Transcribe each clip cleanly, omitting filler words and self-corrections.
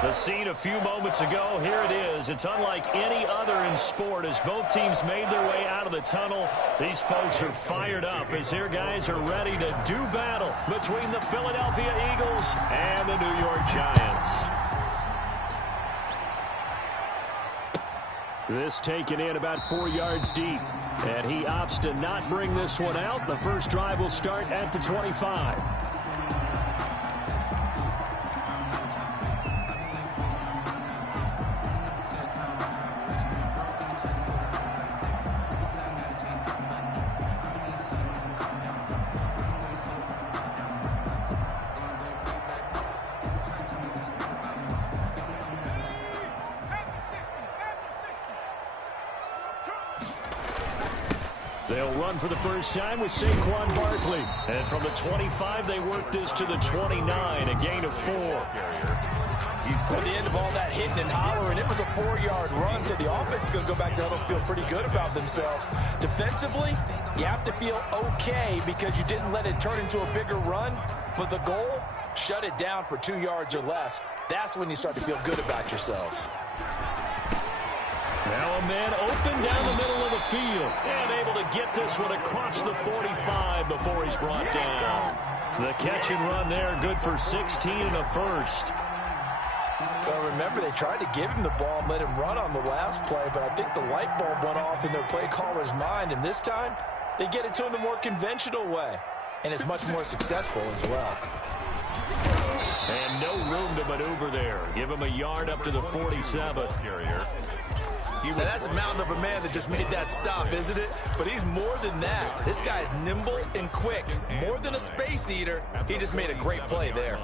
The scene a few moments ago, here it is. It's unlike any other in sport as both teams made their way out of the tunnel. These folks are fired up as their guys are ready to do battle between the Philadelphia Eagles and the New York Giants. This taken in about 4 yards deep. And he opts to not bring this one out. The first drive will start at the 25. They'll run for the first time with Saquon Barkley. And from the 25, they work this to the 29, a gain of 4. At the end of all that hitting and hollering, it was a 4-yard run, so the offense is going to go back there and feel pretty good about themselves. Defensively, you have to feel okay because you didn't let it turn into a bigger run, but the goal, shut it down for 2 yards or less. That's when you start to feel good about yourselves. Now a man open down the middle of the field and able to get this one across the 45 before he's brought down. The catch and run there, good for 16 and a first. Well, remember, they tried to give him the ball and let him run on the last play, but I think the light bulb went off in their play caller's mind, and this time they get it to him the more conventional way, and it's much more successful as well. And no room to maneuver there. Give him a yard up to the 47. Now, that's a mountain of a man that just made that stop, isn't it? But he's more than that. This guy's nimble and quick. More than a space eater, he just made a great play there.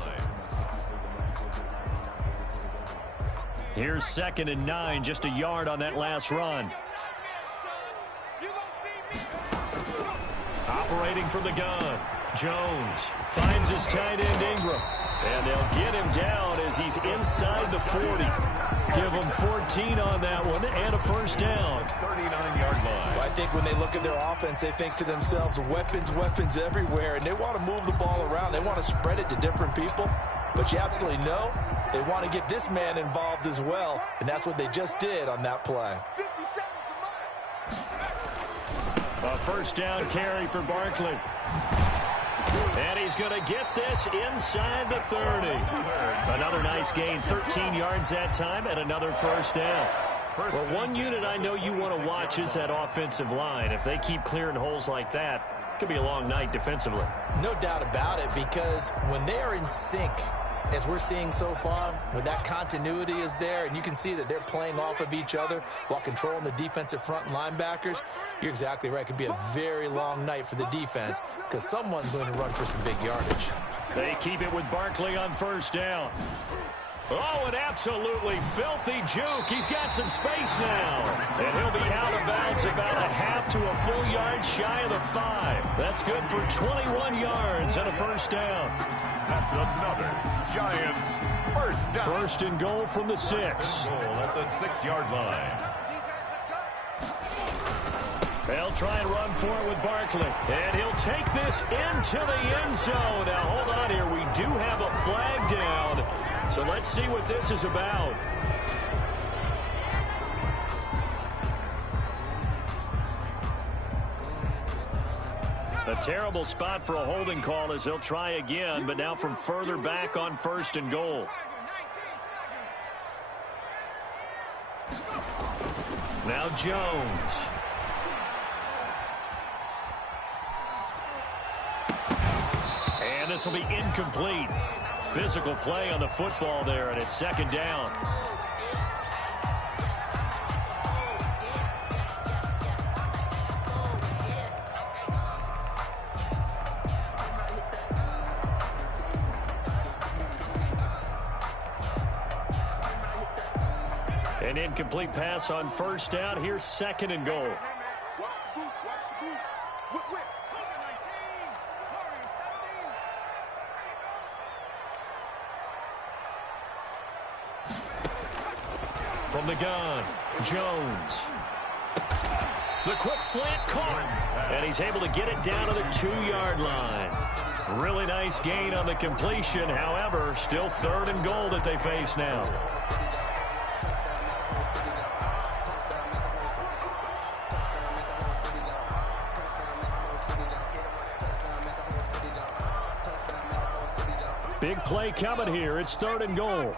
Here's 2nd and 9, just a yard on that last run. Operating from the gun, Jones finds his tight end Ingram. And they'll get him down as he's inside the 40. Give him 14 on that one and a first down. 39-yard line. Well, I think when they look at their offense, they think to themselves, weapons, weapons everywhere. And they want to move the ball around. They want to spread it to different people. But you absolutely know they want to get this man involved as well. And that's what they just did on that play. A first down carry for Barkley. And he's going to get this inside the 30. Another nice gain, 13 yards that time, and another first down. Well, one unit I know you want to watch is that offensive line. If they keep clearing holes like that, it could be a long night defensively. No doubt about it, because when they are in sync, as we're seeing so far, when that continuity is there, and you can see that they're playing off of each other while controlling the defensive front linebackers, you're exactly right. It could be a very long night for the defense because someone's going to run for some big yardage. They keep it with Barkley on first down. Oh, an absolutely filthy juke. He's got some space now. And he'll be out of bounds about a half to a full yard shy of the 5. That's good for 21 yards and a first down. That's another Giants first down. First and goal from the 6. Goal at the 6-yard line. They'll try and run for it with Barkley. And he'll take this into the end zone. Now, hold on here. We do have a flag down. So let's see what this is about. A terrible spot for a holding call as they'll try again, but now from further back on first and goal. Now Jones. And this will be incomplete. Physical play on the football there, and it's 2nd down. An incomplete pass on first down. Here's 2nd and goal. From the gun, Jones. The quick slant caught. And he's able to get it down to the 2-yard line. Really nice gain on the completion. However, still 3rd and goal that they face now. Big play coming here. It's 3rd and goal.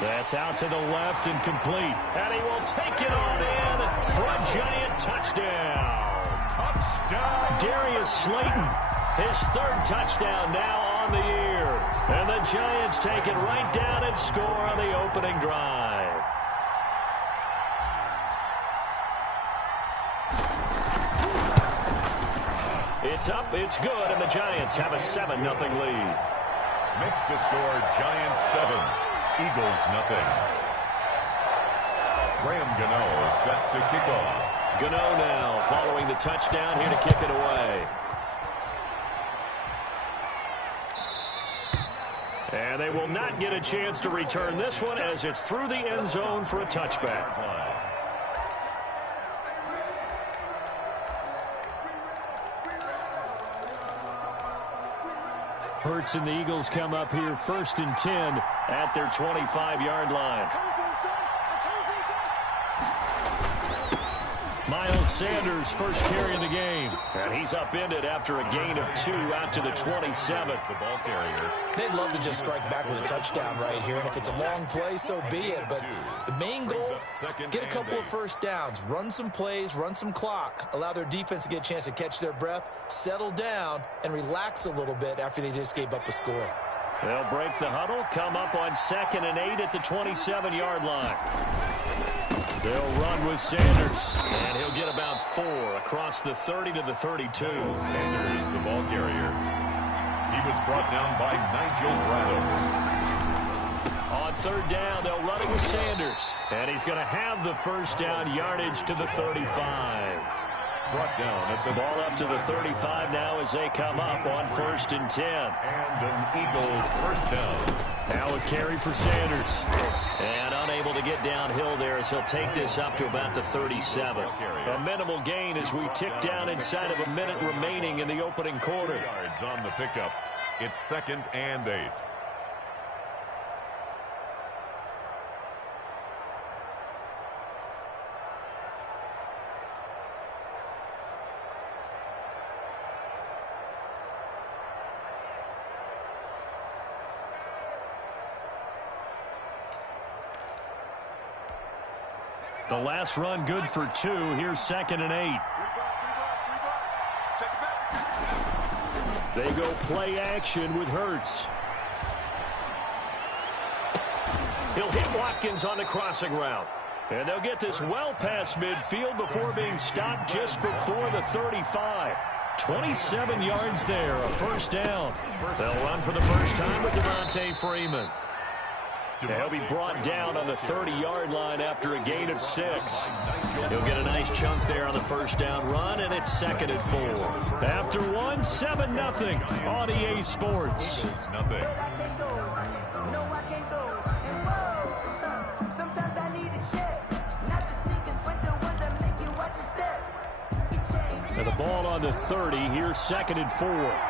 That's out to the left and complete. And he will take it on in for a giant touchdown. Touchdown. Darius Slayton, his 3rd touchdown now on the year. And the Giants take it right down and score on the opening drive. It's up, it's good, and the Giants have a 7-0 lead. Makes the score Giants 7, Eagles nothing. Graham Gano set to kick off. Gano now following the touchdown here to kick it away. And they will not get a chance to return this one as it's through the end zone for a touchback. Hurts and the Eagles come up here 1st and 10 at their 25-yard line. Miles Sanders first carry of the game. And he's upended after a gain of 2 out to the 27th. The ball carrier. They'd love to just strike back with a touchdown right here. And if it's a long play, so be it. But the main goal, get a couple of first downs. Run some plays, run some clock. Allow their defense to get a chance to catch their breath, settle down, and relax a little bit after they just gave up a score. They'll break the huddle, come up on 2nd and 8 at the 27-yard line. They'll run with Sanders, and he'll get about 4 across the 30 to the 32. Sanders, the ball carrier. He was brought down by Nigel Braddock. On 3rd down, they'll run it with Sanders, and he's going to have the first down yardage to the 35. Brought down at the ball up to the 35 now as they come up on 1st and 10. And an Eagle first down. Now a carry for Sanders. And unable to get downhill there as he'll take this up to about the 37. A minimal gain as we tick down inside of a minute remaining in the opening quarter. 2 yards on the pickup. It's 2nd and 8. The last run good for 2. Here's 2nd and 8. They go play action with Hurts. He'll hit Watkins on the crossing route. And they'll get this well past midfield before being stopped just before the 35. 27 yards there, a first down. They'll run for the first time with Devontae Freeman. He'll be brought down on the 30-yard line after a gain of 6. He'll get a nice chunk there on the first down run, and it's 2nd and 4. After 1, 7-0 on EA Sports. Nothing. And the ball on the 30. Here's 2nd and 4.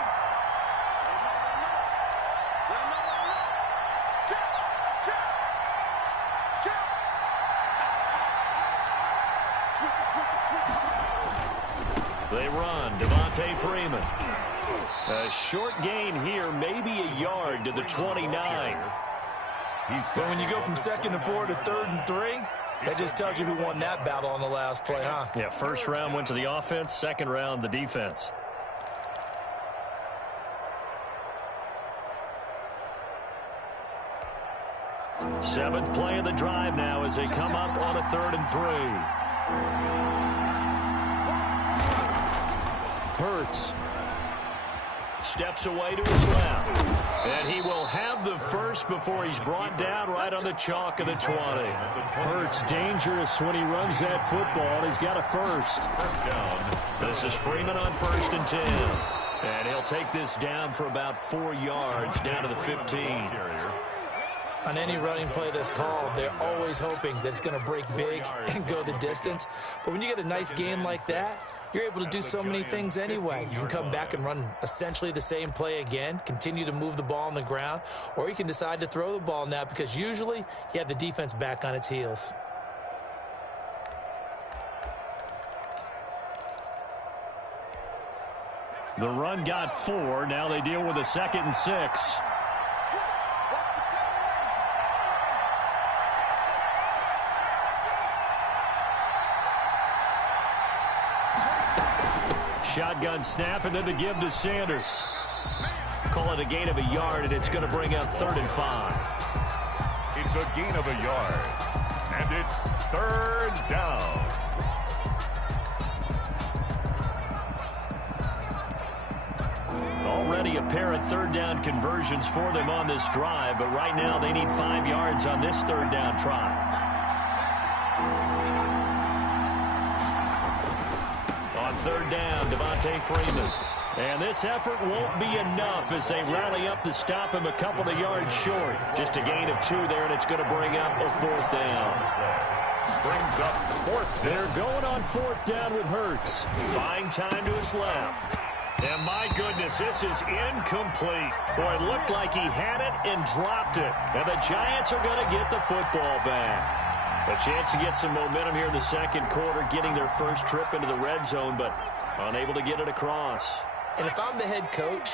They run. Devontae Freeman. A short gain here, maybe a yard to the 29. But when you go from 2nd and 4 to 3rd and 3, that just tells you who won that battle on the last play, huh? Yeah, first round went to the offense, second round the defense. Seventh play of the drive now as they come up on a 3rd and 3. Hurts steps away to his left. And he will have the first before he's brought down right on the chalk of the 20. Hurts dangerous when he runs that football. He's got a first. This is Freeman on 1st and 10. And he'll take this down for about 4 yards down to the 15. On any running play that's called, they're always hoping that it's going to break big and go the distance. But when you get a nice game like that, you're able to do so many things anyway. You can come back and run essentially the same play again, continue to move the ball on the ground, or you can decide to throw the ball now because usually you have the defense back on its heels. The run got 4. Now they deal with a 2nd and 6. Shotgun snap, and then the give to Sanders. Call it a gain of a yard, and it's going to bring up 3rd and 5. It's a gain of a yard, and it's 3rd down. Already a pair of 3rd down conversions for them on this drive, but right now they need 5 yards on this 3rd down try. On 3rd down, Devontae Freeman. And this effort won't be enough as they rally up to stop him a couple of yards short. Just a gain of 2 there, and it's going to bring up a 4th down. Brings up 4th down. They're going on 4th down with Hurts. Buying time to his left. And my goodness, this is incomplete. Boy, it looked like he had it and dropped it. And the Giants are going to get the football back. A chance to get some momentum here in the 2nd quarter, getting their first trip into the red zone, but unable to get it across. And if I'm the head coach,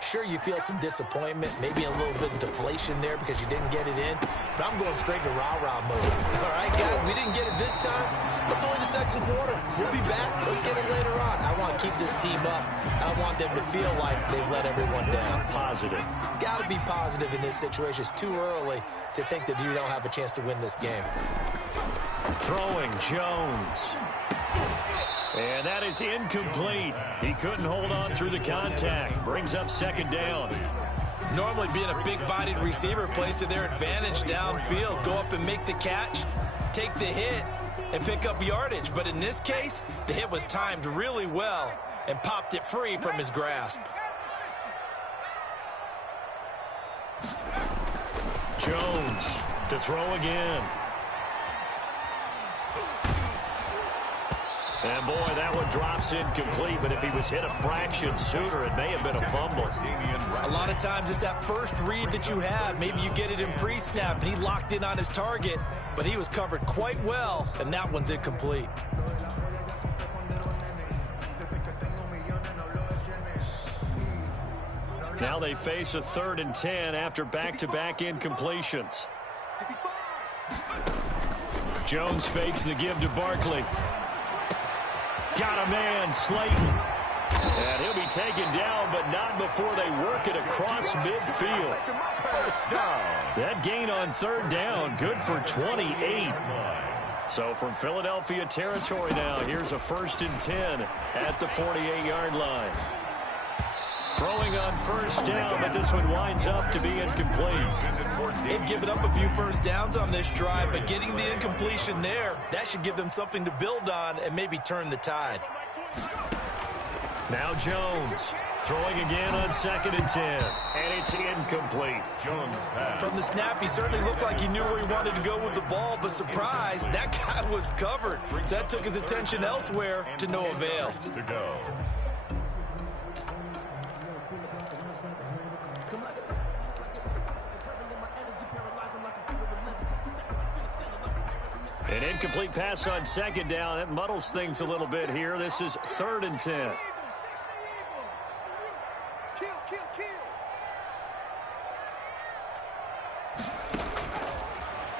sure, you feel some disappointment, maybe a little bit of deflation there because you didn't get it in, but I'm going straight to rah-rah mode. All right, guys, we didn't get it this time. It's only the 2nd quarter. We'll be back. Let's get it later on. I want to keep this team up. I want them to feel like they've let everyone down. Positive. Got to be positive in this situation. It's too early to think that you don't have a chance to win this game. Throwing, Jones. And that is incomplete. He couldn't hold on through the contact. Brings up 2nd down. Normally being a big-bodied receiver plays to their advantage downfield. Go up and make the catch, take the hit, and pick up yardage. But in this case, the hit was timed really well and popped it free from his grasp. Jones to throw again. And boy, that one drops incomplete, but if he was hit a fraction sooner, it may have been a fumble. A lot of times it's that first read that you have. Maybe you get it in pre-snap, and he locked in on his target, but he was covered quite well, and that one's incomplete. Now they face a 3rd and 10 after back-to-back incompletions. Jones fakes the give to Barkley. Got a man, Slayton. And he'll be taken down, but not before they work it across midfield. That gain on 3rd down, good for 28. So from Philadelphia territory now, here's a 1st and 10 at the 48-yard line. Throwing on 1st down, but this one winds up to be incomplete. They've given up a few 1st downs on this drive, but getting the incompletion there, that should give them something to build on and maybe turn the tide. Now Jones throwing again on 2nd and 10, and it's incomplete. Jones pass. From the snap, he certainly looked like he knew where he wanted to go with the ball, but surprise, that guy was covered. So that took his attention elsewhere to no avail. To go. An incomplete pass on 2nd down. That muddles things a little bit here. This is 3rd and 10.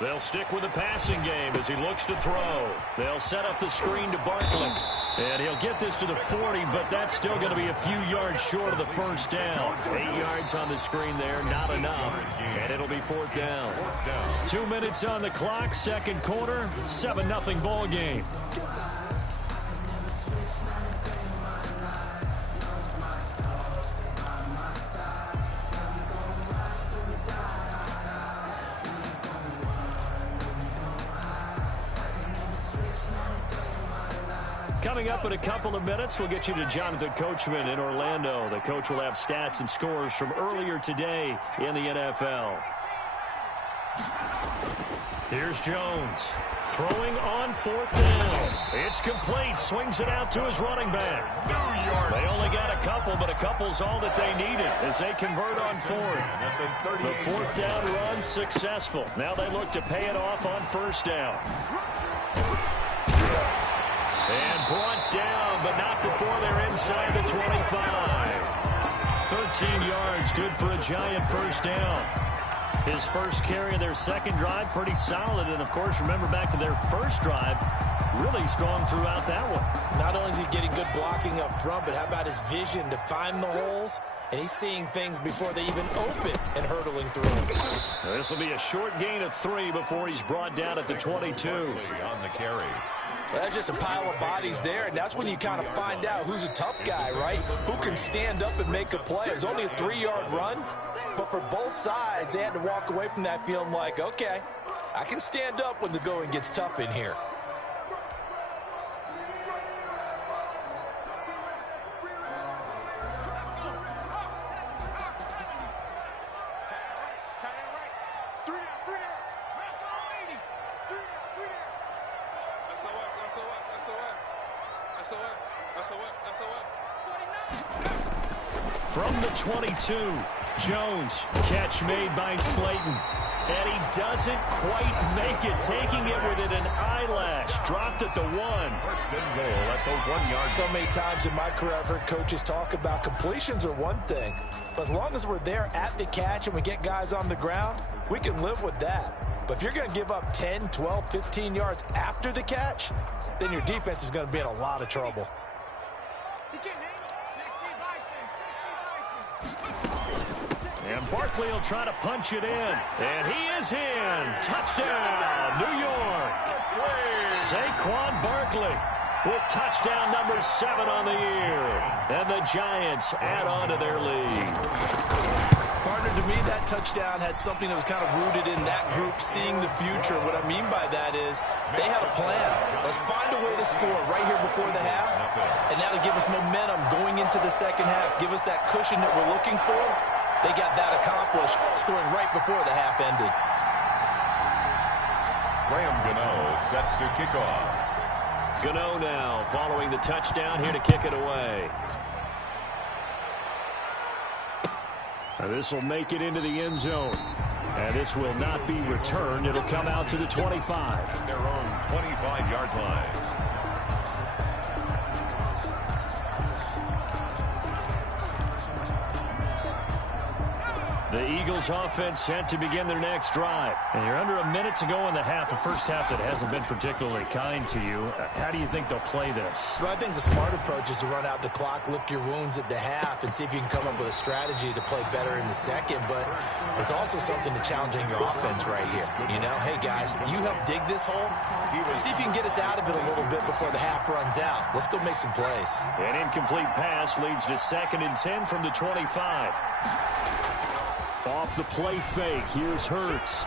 They'll stick with the passing game as he looks to throw. They'll set up the screen to Barkley. And he'll get this to the 40, but that's still going to be a few yards short of the 1st down. 8 yards on the screen there, not enough. And it'll be 4th down. 2 minutes on the clock, 2nd quarter, 7-0 ball game. Coming up in a couple of minutes, we'll get you to Jonathan Coachman in Orlando. The coach will have stats and scores from earlier today in the NFL. Here's Jones throwing on 4th down. It's complete. Swings it out to his running back. They only got a couple, but a couple's all that they needed as they convert on 4th. The 4th down run successful. Now they look to pay it off on 1st down. And brought down, but not before they're inside the 25. 13 yards, good for a Giant 1st down. His first carry of their second drive, pretty solid. And, of course, remember back to their first drive, really strong throughout that one. Not only is he getting good blocking up front, but how about his vision to find the holes? And he's seeing things before they even open and hurtling through them. This will be a short gain of 3 before he's brought down at the 22. On the carry. That's just a pile of bodies there, and that's when you kind of find out who's a tough guy, right? Who can stand up and make a play. It was only a 3-yard run, but for both sides, they had to walk away from that feeling like, okay, I can stand up when the going gets tough in here. From the 22, Jones, catch made by Slayton. And he doesn't quite make it, taking it within an eyelash. Dropped at the 1. First and goal at the 1-yard. So many times in my career I've heard coaches talk about completions are one thing. But as long as we're there at the catch and we get guys on the ground, we can live with that. But if you're going to give up 10, 12, 15 yards after the catch, then your defense is going to be in a lot of trouble. And Barkley will try to punch it in. And he is in. Touchdown, New York. Saquon Barkley with touchdown number 7 on the year. And the Giants add on to their lead. Partner, to me, that touchdown had something that was kind of rooted in that group seeing the future. What I mean by that is they had a plan. Let's find a way to score right here before the half. And that'll give us momentum going into the second half. Give us that cushion that we're looking for. They got that accomplished, scoring right before the half ended. Graham Gano set to kick off. Gano now following the touchdown here to kick it away. This will make it into the end zone. And this will not be returned. It'll come out to the 25. At their own 25-yard line. The Eagles offense set to begin their next drive. And you're under a minute to go in the half, a first half that hasn't been particularly kind to you. How do you think they'll play this? Well, I think the smart approach is to run out the clock, lick your wounds at the half, and see if you can come up with a strategy to play better in the second. But there's also something to challenging your offense right here. You know, hey, guys, you help dig this hole. See if you can get us out of it a little bit before the half runs out. Let's go make some plays. An incomplete pass leads to 2nd and 10 from the 25. Off the play fake, here's Hurts.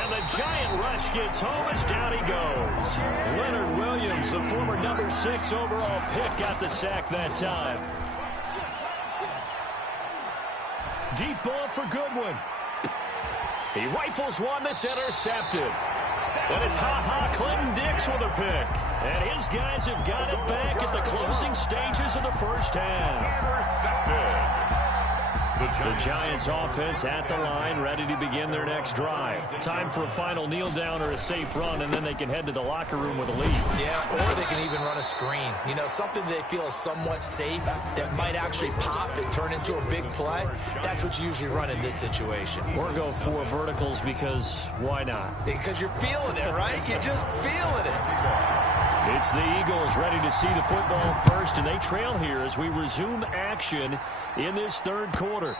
And the giant rush gets home as down he goes. Leonard Williams, the former number 6 overall pick, got the sack that time. Deep ball for Goodwin. He rifles one that's intercepted. And it's Clinton Dix with a pick. And his guys have got it back at the closing stages of the first half. Intercepted. The Giants offense at the line, ready to begin their next drive. Time for a final kneel down or a safe run, and then they can head to the locker room with a lead. Yeah, or they can even run a screen. You know, something they feel is somewhat safe that might actually pop and turn into a big play. That's what you usually run in this situation. Or go 4 verticals because why not? Because you're feeling it, right? You're just feeling it. It's the Eagles ready to see the football first, and they trail here as we resume action in this third quarter.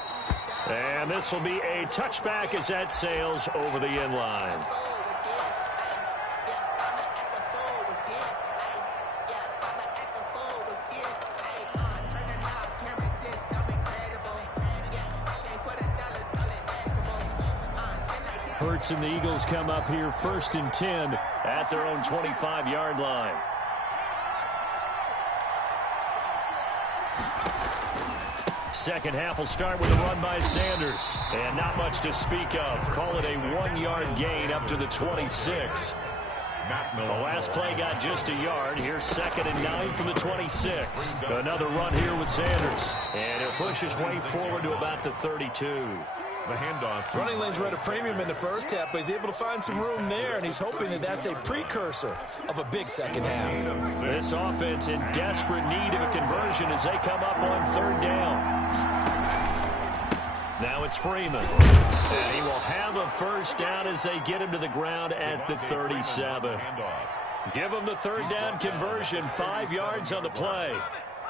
And this will be a touchback as that sails over the end line. Hurts and the Eagles come up here 1st and 10 at their own 25-yard line. Second half will start with a run by Sanders. And not much to speak of. Call it a 1-yard gain up to the 26. The last play got just a yard. Here's 2nd and 9 from the 26. Another run here with Sanders. And he'll push his way forward to about the 32. The handoff. Running lanes were at a premium in the first half, but he's able to find some room there, and he's hoping that that's a precursor of a big second half. This offense in desperate need of a conversion as they come up on 3rd down. Now it's Freeman. And he will have a first down as they get him to the ground at the 37. Give him the 3rd down conversion, 5 yards on the play.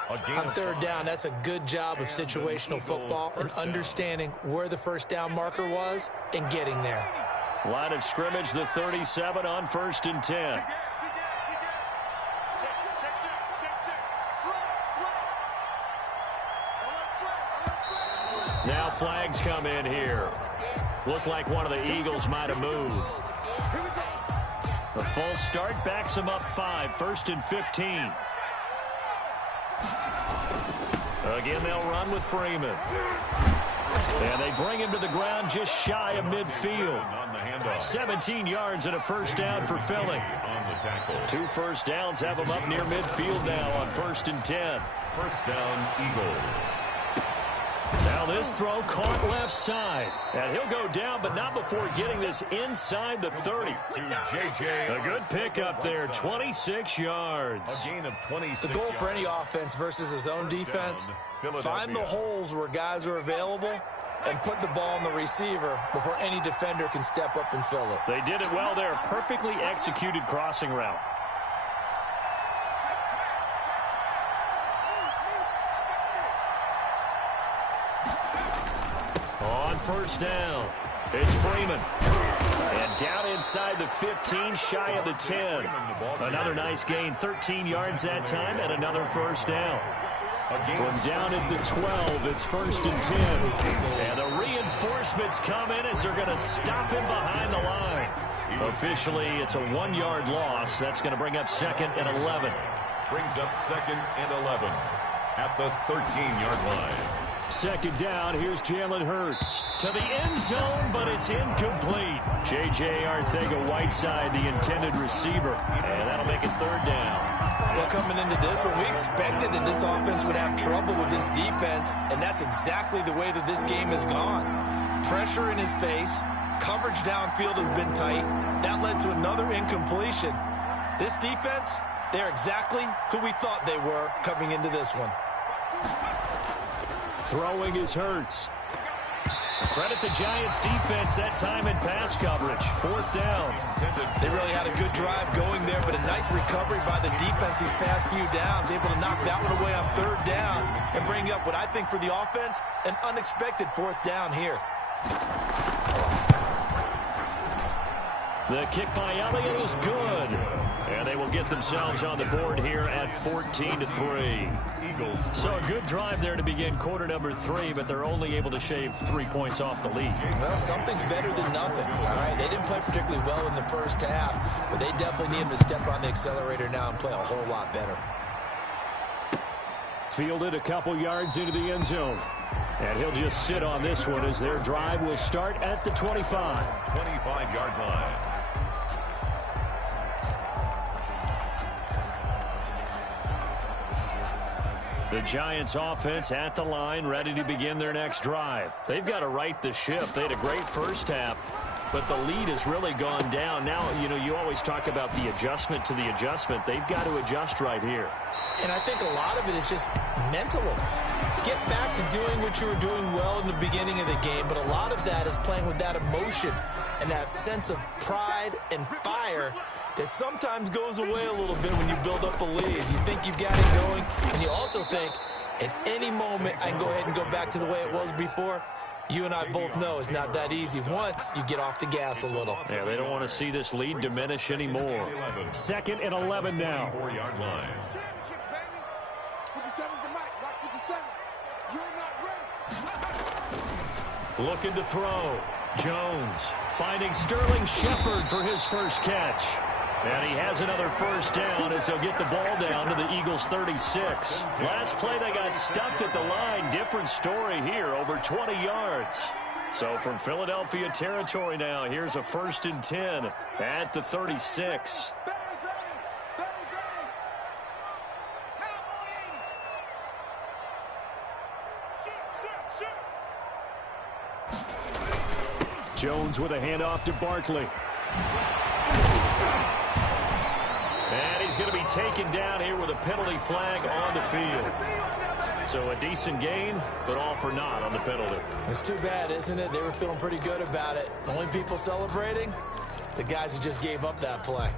On 3rd down, that's a good job of situational football and understanding where the first down marker was and getting there. Line of scrimmage, the 37 on 1st and 10. Now flags come in here. Looked like one of the Eagles might have moved. The false start backs him up 5, 1st and 15. Again, they'll run with Freeman. And they bring him to the ground just shy of midfield. 17 yards and a first down for Philly. 2 first downs have him up near midfield now on 1st and 10. First down, Eagles. Now this throw caught left side. And he'll go down, but not before getting this inside the 30. A good pickup there, 26 yards. A gain of 26 The goal yards. for any offense versus his own defense, find the holes where guys are available and put the ball on the receiver before any defender can step up and fill it. They did it well there. Perfectly executed crossing route. On 1st down, it's Freeman. And down inside the 15, shy of the 10. Another nice gain, 13 yards that time, and another first down. From down at the 12, it's 1st and 10. And the reinforcements come in as they're going to stop him behind the line. Officially, it's a 1-yard loss. That's going to bring up 2nd and 11. Brings up 2nd and 11 at the 13-yard line. 2nd down, here's Jalen Hurts. To the end zone, but it's incomplete. J.J. Arcega-Whiteside, the intended receiver. And that'll make it 3rd down. Well, coming into this one, we expected that this offense would have trouble with this defense, and that's exactly the way that this game has gone. Pressure in his face, coverage downfield has been tight. That led to another incompletion. This defense, they're exactly who we thought they were coming into this one. Throwing is Hurts. Credit the Giants defense that time in pass coverage. 4th down. They really had a good drive going there, but a nice recovery by the defense these past few downs. Able to knock that one away on 3rd down and bring up what I think for the offense, an unexpected 4th down here. The kick by Elliott is good. And they will get themselves on the board here at 14-3. So a good drive there to begin quarter number 3, but they're only able to shave 3 points off the lead. Well, something's better than nothing, all right? They didn't play particularly well in the first half, but they definitely need him to step on the accelerator now and play a whole lot better. Fielded a couple yards into the end zone. And he'll just sit on this one as their drive will start at the 25. 25-yard line. The Giants offense at the line, ready to begin their next drive. They've got to right the ship. They had a great first half, but the lead has really gone down. Now, you know, you always talk about the adjustment to the adjustment. They've got to adjust right here. And I think a lot of it is just mentally. Get back to doing what you were doing well in the beginning of the game, but a lot of that is playing with that emotion and that sense of pride and fire that sometimes goes away a little bit when you build up a lead. You think you've got it going, and you also think at any moment I can go ahead and go back to the way it was before. You and I both know it's not that easy once you get off the gas a little. Yeah, they don't want to see this lead diminish anymore. 2nd and 11 now. 4-yard line. Looking to throw. Jones finding Sterling Shepard for his first catch. And he has another first down as they'll get the ball down to the Eagles' 36. Last play, they got stuffed at the line. Different story here, over 20 yards. So from Philadelphia territory now, here's a 1st and 10 at the 36. Jones with a handoff to Barkley. And he's going to be taken down here with a penalty flag on the field. So a decent gain, but all for naught on the penalty. It's too bad, isn't it? They were feeling pretty good about it. The only people celebrating, the guys who just gave up that play.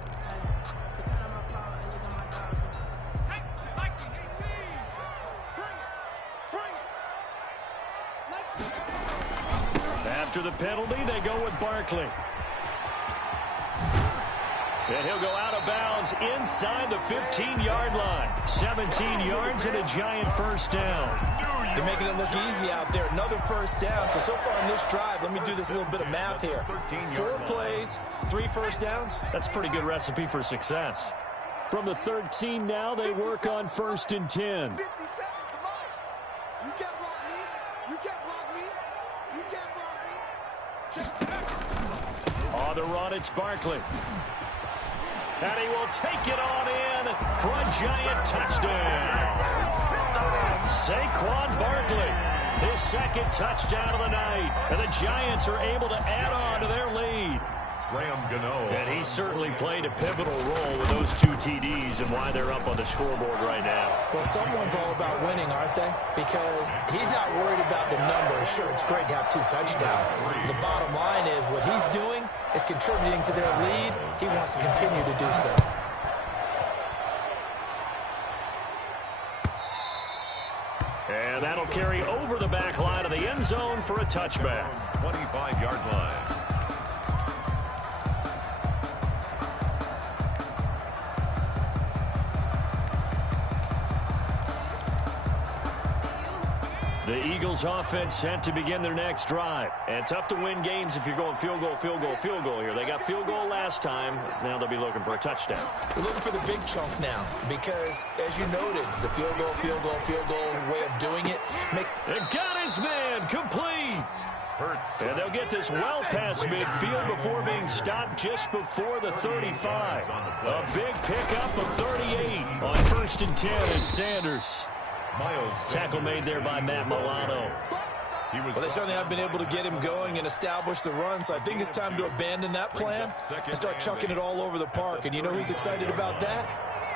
After the penalty, they go with Barkley. And he'll go out of bounds inside the 15-yard line. 17 yards and a giant first down. They're making it look easy out there. Another first down. So far in this drive, let me do this little bit of math here. 4 plays, 3 first downs. That's a pretty good recipe for success. From the 13 now, they work on 1st and 10. You can't block me. You can't block me. You can't block me. On the run, it's Barkley. And he will take it on in for a giant touchdown. Saquon Barkley, his 2nd touchdown of the night. And the Giants are able to add on to their lead. And he certainly played a pivotal role with those 2 TDs and why they're up on the scoreboard right now. Well, someone's all about winning, aren't they? Because he's not worried about the number. Sure, it's great to have 2 touchdowns. The bottom line is what he's doing is contributing to their lead. He wants to continue to do so. And that'll carry over the back line of the end zone for a touchback. 25-yard line. The Eagles offense set to begin their next drive. And tough to win games if you're going field goal, field goal, field goal here. They got field goal last time. Now they'll be looking for a touchdown. We're looking for the big chunk now because, as you noted, the field goal way of doing it makes... They got his man complete. And they'll get this well past midfield before being stopped just before the 35. A big pickup of 38 on 1st and 10 at Sanders. Tackle made there by Matt Milano. Well, they certainly have been able to get him going and establish the run, so I think it's time to abandon that plan and start chunking it all over the park. And you know who's excited about that?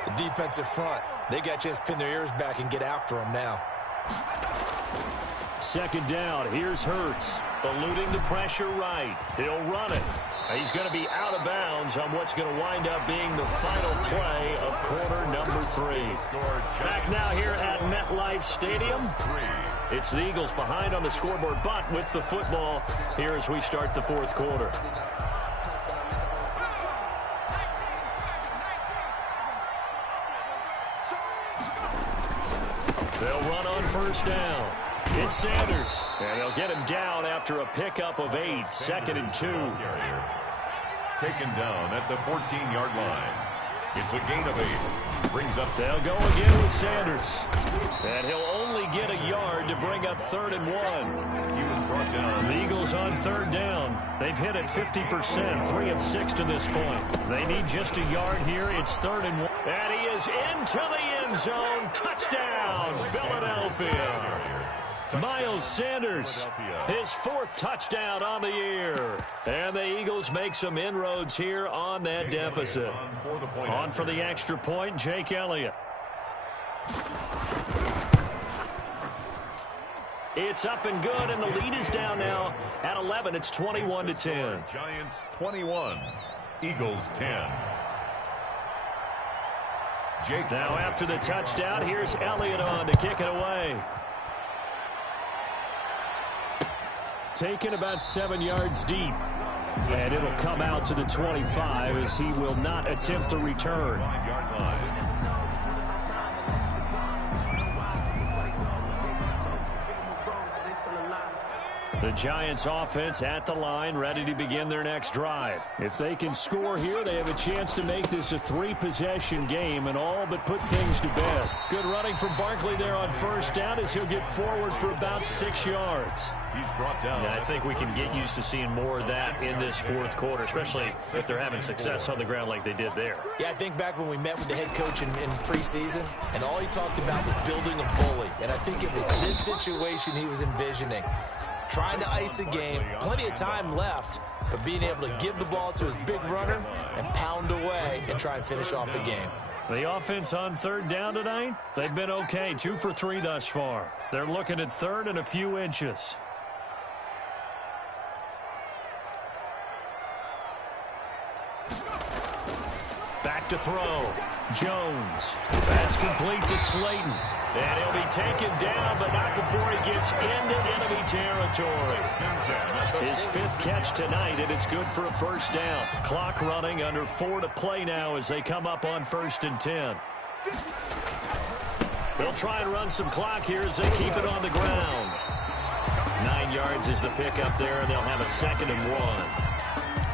The defensive front. They got a chance to pin their ears back and get after him now. 2nd down. Here's Hurts. Eluding the pressure right. He'll run it. He's going to be out of bounds on what's going to wind up being the final play of quarter number 3. Back now here at MetLife Stadium. It's the Eagles behind on the scoreboard, but with the football here as we start the 4th quarter. They'll run on 1st down. It's Sanders, and they'll get him down after a pickup of 8, 2nd and 2. Taken down at the 14-yard line. It's a gain of 8. Brings up... They'll go again with Sanders. And he'll only get a yard to bring up 3rd and 1. He was brought down. The Eagles on 3rd down. They've hit it 50%, 3 of 6 to this point. They need just a yard here. It's 3rd and 1. And he is into the end zone. Touchdown, Philadelphia. Miles Sanders, his 4th touchdown on the year. And the Eagles make some inroads here on that deficit. On for the extra point, Jake Elliott. It's up and good, and the lead is down now at 11. It's 21-10. Giants 21, Eagles 10. Jake now after the touchdown, here's Elliott on to kick it away. Taken about 7 yards deep. And it'll come out to the 25 as he will not attempt to return. The Giants offense at the line, ready to begin their next drive. If they can score here, they have a chance to make this a 3-possession game and all but put things to bed. Good running from Barkley there on first down as he'll get forward for about 6 yards. He's brought down. Yeah, I think we can get used to seeing more of that in this fourth quarter, especially if they're having success on the ground like they did there. Yeah, I think back when we met with the head coach in preseason, and all he talked about was building a bully. And I think it was this situation he was envisioning. Trying to ice a game, plenty of time left, but being able to give the ball to his big runner and pound away and try and finish off the game. The offense on third down tonight, they've been okay, 2 for 3 thus far. They're looking at third and a few inches. Back to throw. Jones. That's complete to Slayton. And he'll be taken down, but not before he gets into enemy territory. His 5th catch tonight, and it's good for a first down. Clock running, under 4 to play now as they come up on 1st and 10. They'll try and run some clock here as they keep it on the ground. 9 yards is the pickup there, and they'll have a 2nd and 1.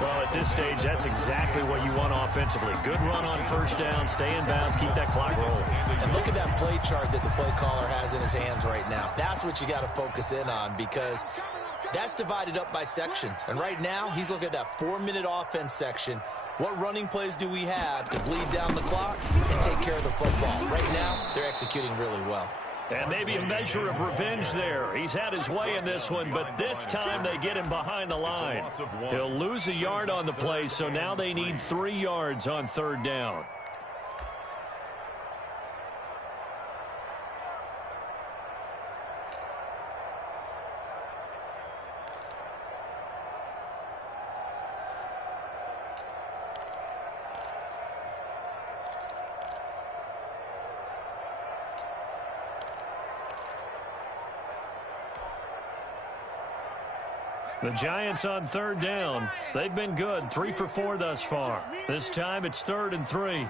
Well, at this stage, that's exactly what you want offensively. Good run on first down, stay in bounds, keep that clock rolling. And look at that play chart that the play caller has in his hands right now. That's what you got to focus in on, because that's divided up by sections. And right now, he's looking at that 4-minute offense section. What running plays do we have to bleed down the clock and take care of the football? Right now, they're executing really well. And maybe a measure of revenge there. He's had his way in this one, but this time they get him behind the line. He'll lose a yard on the play, so now they need 3 yards on third down. The Giants on third down. They've been good, 3 for 4 thus far. This time it's 3rd and 3.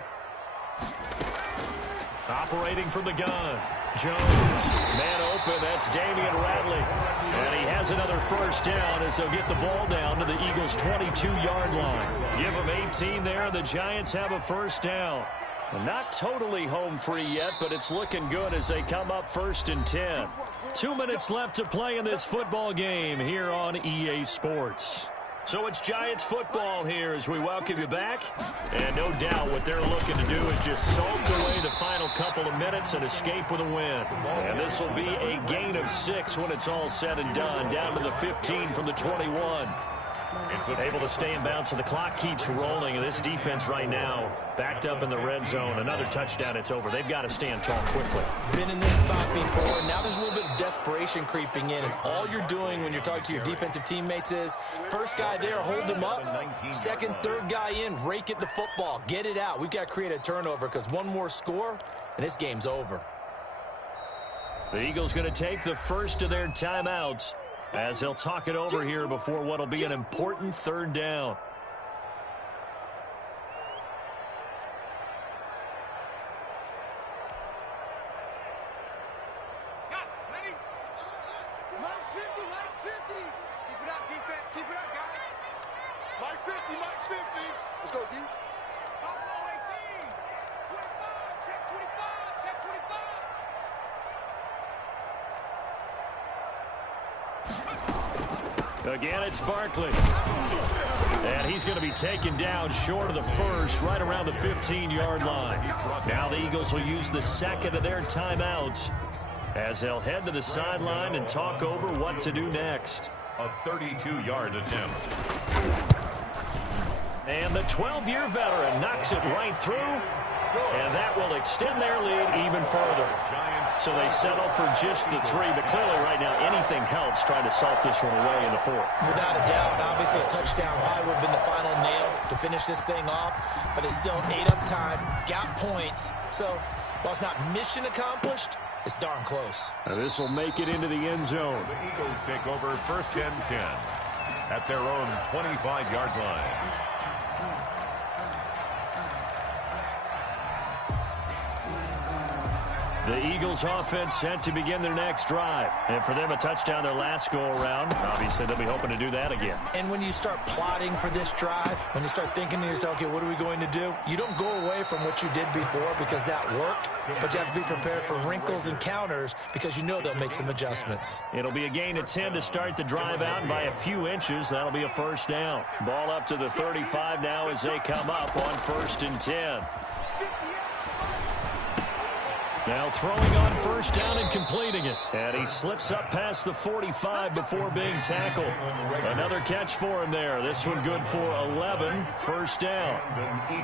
Operating from the gun. Jones, man open, that's Damian Radley. And he has another first down as they'll get the ball down to the Eagles' 22-yard line. Give them 18 there, and the Giants have a first down. Not totally home free yet, but it's looking good as they come up 1st and 10. 2 minutes left to play in this football game here on EA Sports. So it's Giants football here as we welcome you back. And no doubt what they're looking to do is just salt away the final couple of minutes and escape with a win. And this will be a gain of 6 when it's all said and done, down to the 15 from the 21. Able to stay in bounds, so the clock keeps rolling. This defense right now backed up in the red zone. Another touchdown, it's over. They've got to stand tall quickly. Been in this spot before. Now there's a little bit of desperation creeping in, and all you're doing when you're talking to your defensive teammates is first guy there, hold him up. Second, third guy in, rake at the football. Get it out. We've got to create a turnover because one more score, and this game's over. The Eagles going to take the first of their timeouts as they'll talk it over here before what will be an important third down. Mike's 50, Mike's 50. Keep it up, defense. Keep it up, guys. Mike 50, Mike 50. Let's go, D. 18. 25, check 25, check 25. Again, it's Barkley. And he's going to be taken down short of the first, right around the 15-yard line. Now the Eagles will use the second of their timeouts as they'll head to the sideline and talk over what to do next. A 32-yard attempt. And the 12-year veteran knocks it right through, and that will extend their lead even further. So they settle for just the 3, but clearly right now anything helps trying to salt this one away in the 4th. Without a doubt, obviously a touchdown probably would have been the final nail to finish this thing off, but it's still ate up time, got points. So while it's not mission accomplished, it's darn close. Now this will make it into the end zone. The Eagles take over 1st and 10 at their own 25-yard line. The Eagles offense set to begin their next drive. And for them, a touchdown their last go-around. Obviously, they'll be hoping to do that again. And when you start plotting for this drive, when you start thinking to yourself, okay, what are we going to do? You don't go away from what you did before because that worked, but you have to be prepared for wrinkles and counters because you know they'll make some adjustments. It'll be a gain of 10 to start the drive out, and by a few inches, that'll be a first down. Ball up to the 35 now as they come up on 1st and 10. Now throwing on first down and completing it. And he slips up past the 45 before being tackled. Another catch for him there. This one good for 11. First down.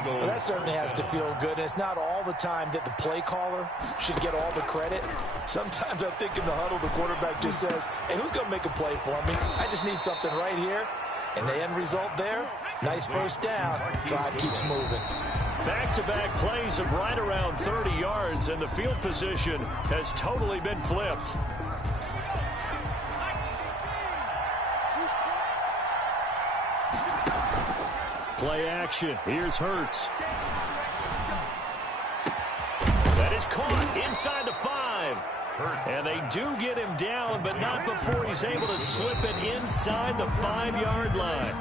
Well, that certainly has to feel good. And it's not all the time that the play caller should get all the credit. Sometimes I think in the huddle, the quarterback just says, hey, who's going to make a play for me? I just need something right here. And the end result there, nice first down. Drive keeps moving. Back-to-back plays of right around 30 yards, and the field position has totally been flipped. Play action. Here's Hurts. That is caught inside the 5. And they do get him down, but not before he's able to slip it inside the 5-yard line.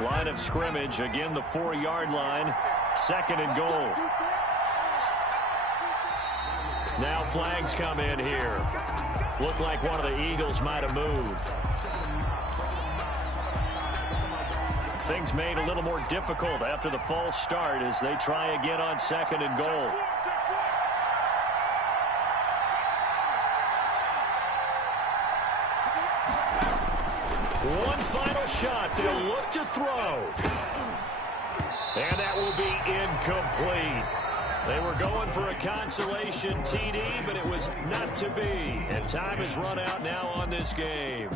Line of scrimmage, again the 4-yard line, 2nd and goal. Now flags come in here. Looked like one of the Eagles might have moved. Things made a little more difficult after the false start as they try again on 2nd and goal. One final shot. They'll look to throw. And that will be incomplete. They were going for a consolation TD, but it was not to be. And time has run out now on this game.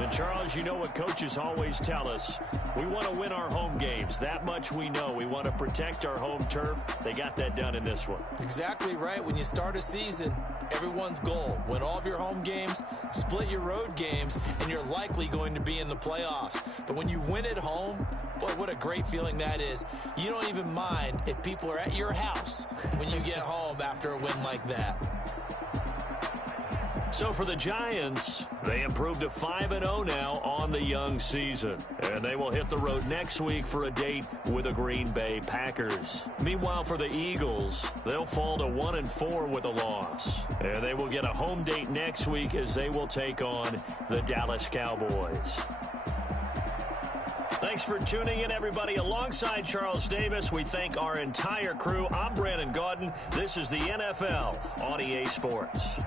And, Charles, you know what coaches always tell us. We want to win our home games. That much we know. We want to protect our home turf. They got that done in this one. Exactly right. When you start a season, everyone's goal, win all of your home games, split your road games, and you're likely going to be in the playoffs. But when you win at home, boy, what a great feeling that is. You don't even mind if people are at your house when you get home after a win like that. So for the Giants, they improved to 5-0 now on the young season. And they will hit the road next week for a date with the Green Bay Packers. Meanwhile, for the Eagles, they'll fall to 1-4 with a loss. And they will get a home date next week as they will take on the Dallas Cowboys. Thanks for tuning in, everybody. Alongside Charles Davis, we thank our entire crew. I'm Brandon Gaudin. This is the NFL on EA Sports.